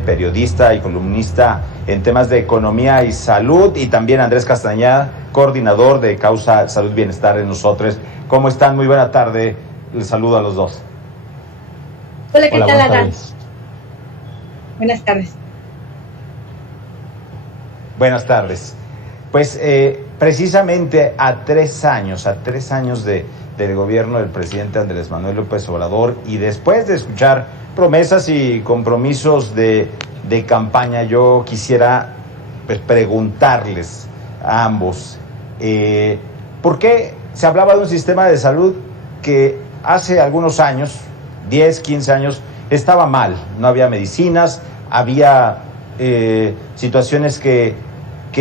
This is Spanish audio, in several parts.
periodista y columnista en temas de economía y salud, y también Andrés Castañeda, coordinador de Causa Salud Bienestar en Nosotros. ¿Cómo están? Muy buena tarde. Les saludo a los dos. Hola, ¿qué tal, Adán? Buenas tardes. Buenas tardes. Pues precisamente a tres años del gobierno del presidente Andrés Manuel López Obrador, y después de escuchar promesas y compromisos de campaña, yo quisiera pues preguntarles a ambos, ¿por qué se hablaba de un sistema de salud que hace algunos años, 10, 15 años, estaba mal? No había medicinas, había situaciones que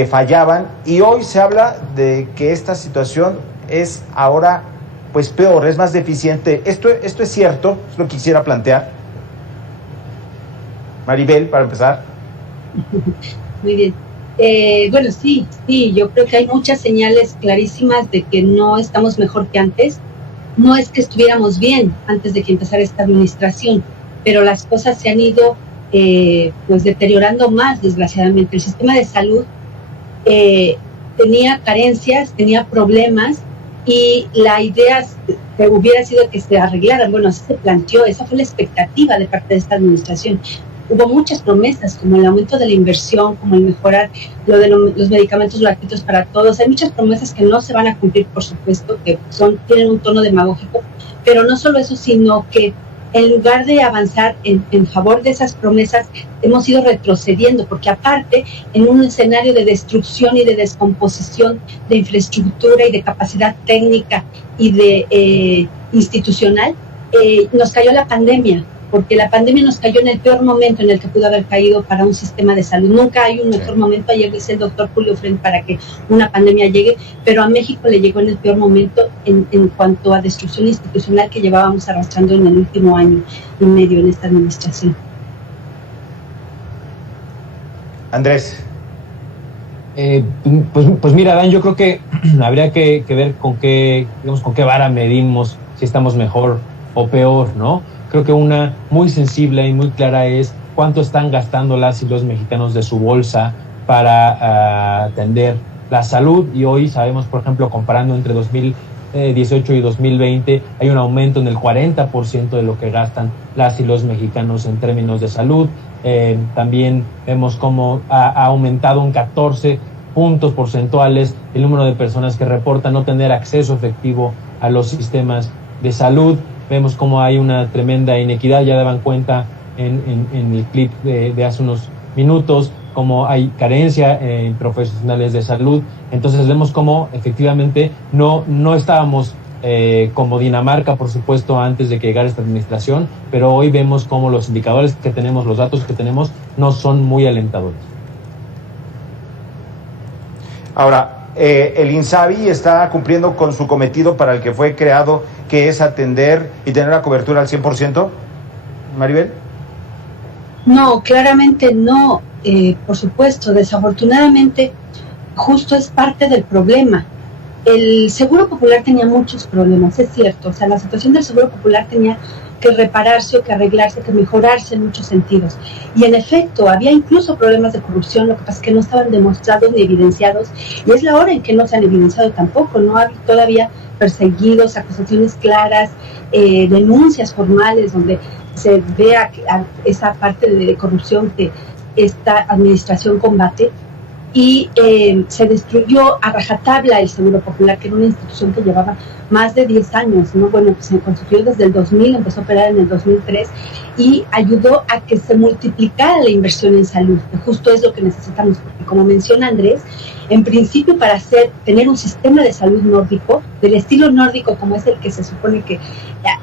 fallaban, y hoy se habla de que esta situación es ahora pues peor, es más deficiente. ¿Esto es cierto? Es lo que quisiera plantear. Maribel, para empezar. Muy bien. Bueno, sí, yo creo que hay muchas señales clarísimas de que no estamos mejor que antes. No es que estuviéramos bien antes de que empezara esta administración, pero las cosas se han ido pues deteriorando más, desgraciadamente. El sistema de salud tenía carencias, tenía problemas, y la idea que hubiera sido que se arreglaran. Bueno, así se planteó, esa fue la expectativa de parte de esta administración. Hubo muchas promesas, como el aumento de la inversión, como el mejorar lo de los medicamentos gratuitos para todos. Hay muchas promesas que no se van a cumplir, por supuesto, que tienen un tono demagógico, pero no solo eso, sino que en lugar de avanzar en favor de esas promesas, hemos ido retrocediendo, porque aparte, en un escenario de destrucción y de descomposición de infraestructura y de capacidad técnica y de institucional, nos cayó la pandemia, porque la pandemia nos cayó en el peor momento en el que pudo haber caído para un sistema de salud. Nunca hay un mejor momento. Ayer decía el doctor Julio Fren para que una pandemia llegue, pero a México le llegó en el peor momento en cuanto a destrucción institucional que llevábamos arrastrando en el último año y medio en esta administración. Andrés. Pues mira, Dan, yo creo que habría que ver con qué vara medimos si estamos mejor o peor, ¿no? Creo que una muy sensible y muy clara es cuánto están gastando las y los mexicanos de su bolsa para atender la salud. Y hoy sabemos, por ejemplo, comparando entre 2018 y 2020, hay un aumento en el 40% de lo que gastan las y los mexicanos en términos de salud. También vemos cómo ha aumentado en 14 puntos porcentuales el número de personas que reportan no tener acceso efectivo a los sistemas de salud. Vemos cómo hay una tremenda inequidad, ya daban cuenta en el clip de hace unos minutos, cómo hay carencia en profesionales de salud. Entonces vemos cómo efectivamente no estábamos como Dinamarca, por supuesto, antes de que llegara esta administración, pero hoy vemos cómo los indicadores que tenemos, los datos que tenemos, no son muy alentadores. Ahora, el INSABI está cumpliendo con su cometido para el que fue creado, que es atender y tener la cobertura al 100%, Maribel. No, claramente no, por supuesto, desafortunadamente, justo es parte del problema. El Seguro Popular tenía muchos problemas, es cierto, o sea, la situación del Seguro Popular tenía que repararse o que arreglarse, que mejorarse en muchos sentidos. Y en efecto, había incluso problemas de corrupción, lo que pasa es que no estaban demostrados ni evidenciados, y es la hora en que no se han evidenciado tampoco. No hay todavía perseguidos, acusaciones claras, denuncias formales donde se vea esa parte de corrupción que esta administración combate. Y se destruyó a rajatabla el Seguro Popular, que era una institución que llevaba más de 10 años, ¿no? Bueno, pues se constituyó desde el 2000, empezó a operar en el 2003 y ayudó a que se multiplicara la inversión en salud, que justo es lo que necesitamos, porque como menciona Andrés, en principio para tener un sistema de salud nórdico, del estilo nórdico como es el que se supone que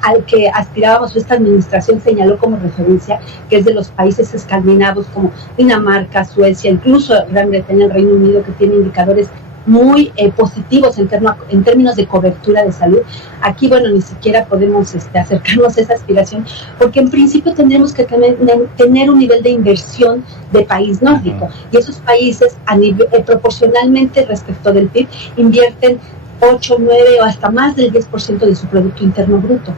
al que aspirábamos, esta administración señaló como referencia, que es de los países escandinavos como Dinamarca, Suecia, incluso Gran Bretaña, el Reino Unido, que tiene indicadores muy positivos en términos de cobertura de salud. Aquí, bueno, ni siquiera podemos acercarnos a esa aspiración, porque en principio tendremos que tener un nivel de inversión de país nórdico, y esos países proporcionalmente respecto del PIB invierten 8, 9 o hasta más del 10% de su Producto Interno Bruto.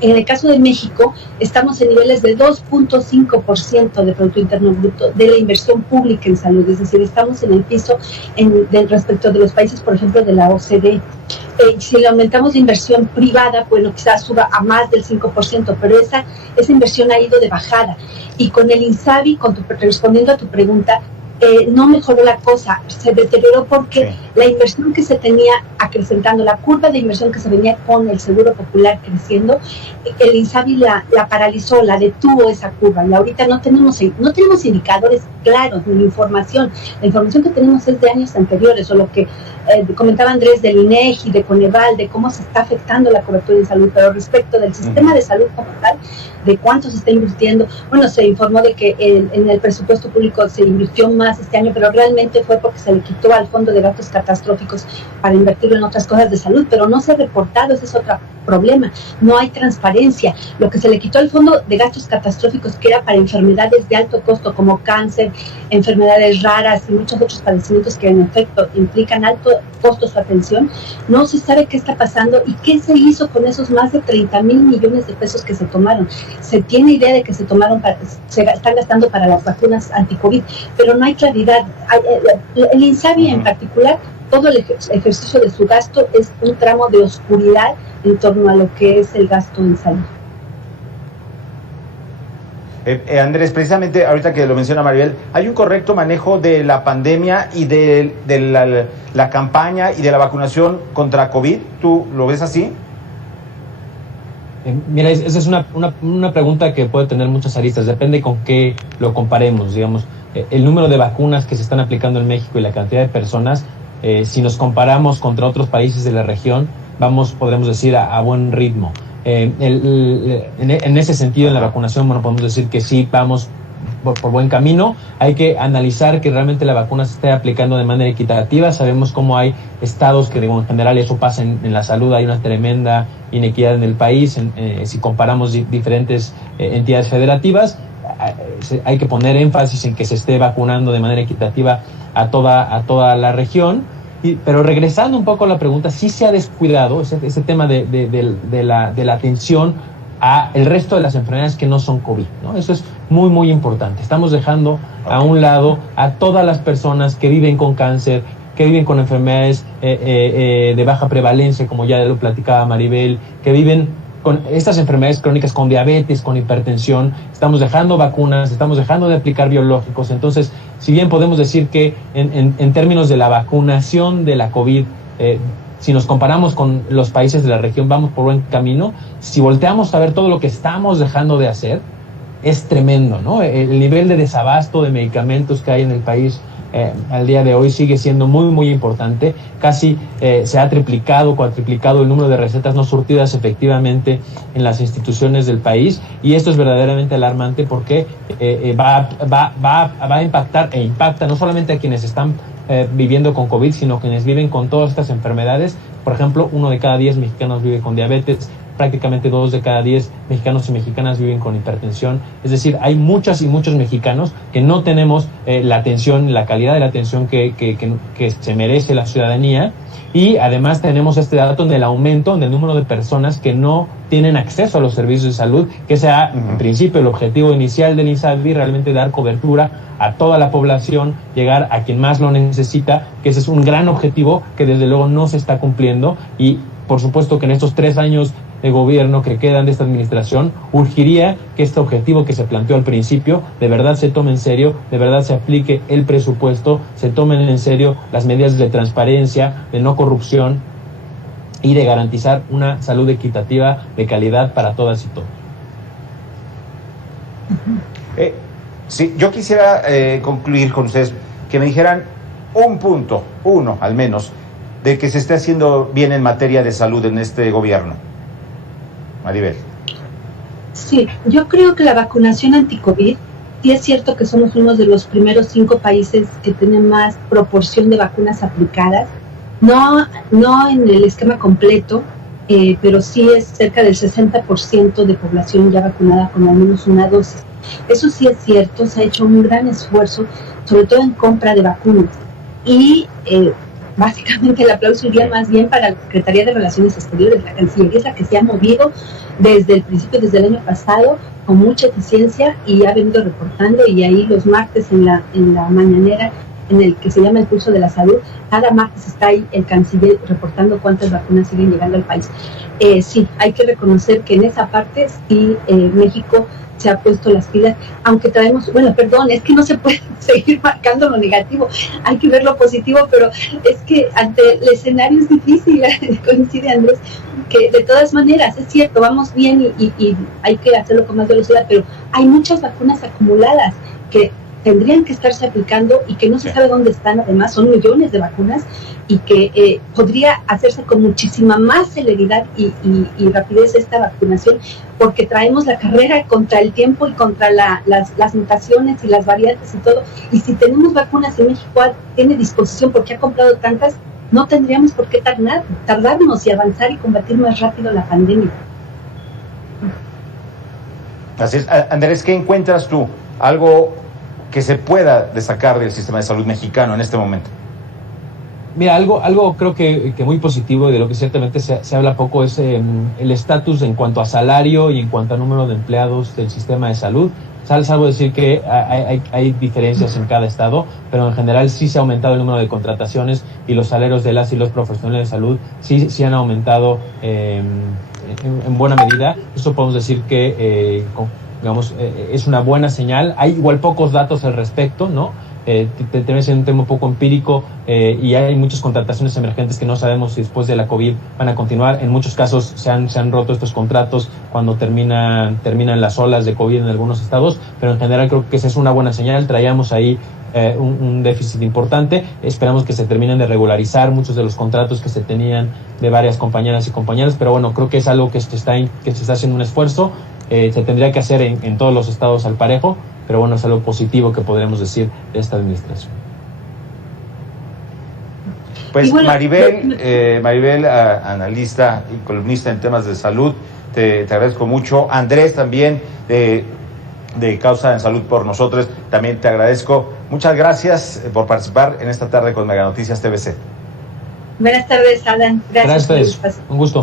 En el caso de México, estamos en niveles de 2.5% de Producto Interno Bruto de la inversión pública en salud, es decir, estamos en el piso respecto de los países, por ejemplo, de la OCDE. Si le aumentamos la inversión privada, bueno, quizás suba a más del 5%, pero esa inversión ha ido de bajada. Y con el INSABI, respondiendo a tu pregunta, no mejoró la cosa, se deterioró porque la inversión que se tenía acrecentando, la curva de inversión que se venía con el Seguro Popular creciendo, el INSABI la paralizó, la detuvo esa curva, y ahorita no tenemos indicadores claros ni la información que tenemos es de años anteriores, o lo que comentaba Andrés del INEGI, de Coneval, de cómo se está afectando la cobertura en salud, pero respecto del sistema de salud como tal, de cuánto se está invirtiendo, bueno, se informó de que en el presupuesto público se invirtió más este año, pero realmente fue porque se le quitó al Fondo de Gastos Catastróficos para invertirlo en otras cosas de salud, pero no se ha reportado, ese es otro problema, no hay transparencia. Lo que se le quitó al Fondo de Gastos Catastróficos, que era para enfermedades de alto costo como cáncer, enfermedades raras y muchos otros padecimientos que en efecto implican alto costo su atención, no se sabe qué está pasando y qué se hizo con esos más de 30,000 millones de pesos que se tomaron. Se tiene idea de que se están gastando para las vacunas anti-COVID, pero no hay claridad. El INSABI en particular, todo el ejercicio de su gasto es un tramo de oscuridad en torno a lo que es el gasto en salud. Andrés, precisamente ahorita que lo menciona Maribel, ¿hay un correcto manejo de la pandemia y de la campaña y de la vacunación contra COVID? ¿Tú lo ves así? Mira, esa es una pregunta que puede tener muchas aristas, depende con qué lo comparemos, digamos. El número de vacunas que se están aplicando en México y la cantidad de personas, si nos comparamos contra otros países de la región, podremos decir, a buen ritmo. En ese sentido, en la vacunación, bueno, podemos decir que sí, vamos por buen camino. Hay que analizar que realmente la vacuna se esté aplicando de manera equitativa. Sabemos cómo hay estados que, digo, en general eso pasa en la salud, hay una tremenda inequidad en el país. Si comparamos diferentes entidades federativas, hay que poner énfasis en que se esté vacunando de manera equitativa a toda la región. Pero regresando un poco a la pregunta, sí se ha descuidado ese tema de la atención a el resto de las enfermedades que no son COVID, ¿no? Eso es muy, muy importante. Estamos dejando a un lado a todas las personas que viven con cáncer, que viven con enfermedades de baja prevalencia, como ya lo platicaba Maribel, que viven con estas enfermedades crónicas, con diabetes, con hipertensión. Estamos dejando vacunas, estamos dejando de aplicar biológicos. Entonces, si bien podemos decir que en términos de la vacunación de la COVID, si nos comparamos con los países de la región, vamos por buen camino. Si volteamos a ver todo lo que estamos dejando de hacer, es tremendo, ¿no? El nivel de desabasto de medicamentos que hay en el país al día de hoy sigue siendo muy, muy importante. Casi se ha cuadriplicado el número de recetas no surtidas efectivamente en las instituciones del país, y esto es verdaderamente alarmante porque va a impactar e impacta no solamente a quienes están viviendo con COVID, sino quienes viven con todas estas enfermedades. Por ejemplo, 1 de cada 10 mexicanos vive con diabetes, prácticamente 2 de cada 10 mexicanos y mexicanas viven con hipertensión. Es decir, hay muchas y muchos mexicanos que no tenemos la atención, la calidad de la atención que se merece la ciudadanía, y además tenemos este dato del aumento del número de personas que no tienen acceso a los servicios de salud, que sea en principio el objetivo inicial del INSABI, realmente dar cobertura a toda la población, llegar a quien más lo necesita, que ese es un gran objetivo que desde luego no se está cumpliendo. Y por supuesto que en estos 3 años de gobierno que quedan de esta administración, urgiría que este objetivo que se planteó al principio de verdad se tome en serio, de verdad se aplique el presupuesto, se tomen en serio las medidas de transparencia, de no corrupción y de garantizar una salud equitativa de calidad para todas y todos. Sí, yo quisiera concluir con ustedes, que me dijeran uno al menos, de que se esté haciendo bien en materia de salud en este gobierno. Maribel. Sí, yo creo que la vacunación anti-COVID, sí es cierto que somos uno de los primeros 5 países que tienen más proporción de vacunas aplicadas, no en el esquema completo, pero sí es cerca del 60% de población ya vacunada con al menos una dosis. Eso sí es cierto, se ha hecho un gran esfuerzo, sobre todo en compra de vacunas. Y básicamente el aplauso iría más bien para la Secretaría de Relaciones Exteriores, la Cancillería, es la que se ha movido desde el principio, desde el año pasado, con mucha eficiencia y ha venido reportando, y ahí los martes en la mañanera, en el que se llama el Pulso de la Salud, cada martes está ahí el canciller reportando cuántas vacunas siguen llegando al país. Sí, hay que reconocer que en esa parte sí México se ha puesto las pilas, aunque traemos, es que no se puede seguir marcando lo negativo, hay que ver lo positivo, pero es que ante el escenario es difícil, coincide Andrés, que de todas maneras, es cierto, vamos bien y hay que hacerlo con más velocidad, pero hay muchas vacunas acumuladas que tendrían que estarse aplicando y que no se sabe dónde están, además son millones de vacunas, y que podría hacerse con muchísima más celeridad y rapidez esta vacunación, porque traemos la carrera contra el tiempo y contra las mutaciones y las variantes y todo, y si tenemos vacunas y México tiene disposición porque ha comprado tantas, no tendríamos por qué tardarnos y avanzar y combatir más rápido la pandemia. Así es. Andrés, ¿qué encuentras tú? Algo que se pueda destacar del sistema de salud mexicano en este momento. Mira, algo creo que muy positivo y de lo que ciertamente se habla poco es el estatus en cuanto a salario y en cuanto a número de empleados del sistema de salud. Salvo decir que hay diferencias en cada estado, pero en general sí se ha aumentado el número de contrataciones y los salarios de las y los profesionales de salud sí han aumentado en buena medida. Eso podemos decir que es una buena señal. Hay igual pocos datos al respecto, ¿no? Tenemos un tema un poco empírico y hay muchas contrataciones emergentes que no sabemos si después de la COVID van a continuar. En muchos casos se han roto estos contratos cuando terminan las olas de COVID en algunos estados, pero en general creo que esa es una buena señal. Traíamos ahí un déficit importante. Esperamos que se terminen de regularizar muchos de los contratos que se tenían de varias compañeras y compañeros, pero bueno, creo que es algo que se está haciendo un esfuerzo. Se tendría que hacer en todos los estados al parejo, pero bueno, es algo positivo que podremos decir de esta administración. Pues bueno, Maribel, analista y columnista en temas de salud, te agradezco mucho. Andrés, también de Causa en Salud por Nosotros, también te agradezco. Muchas gracias por participar en esta tarde con Mega Noticias TVC. Buenas tardes, Alan. Gracias. Un gusto.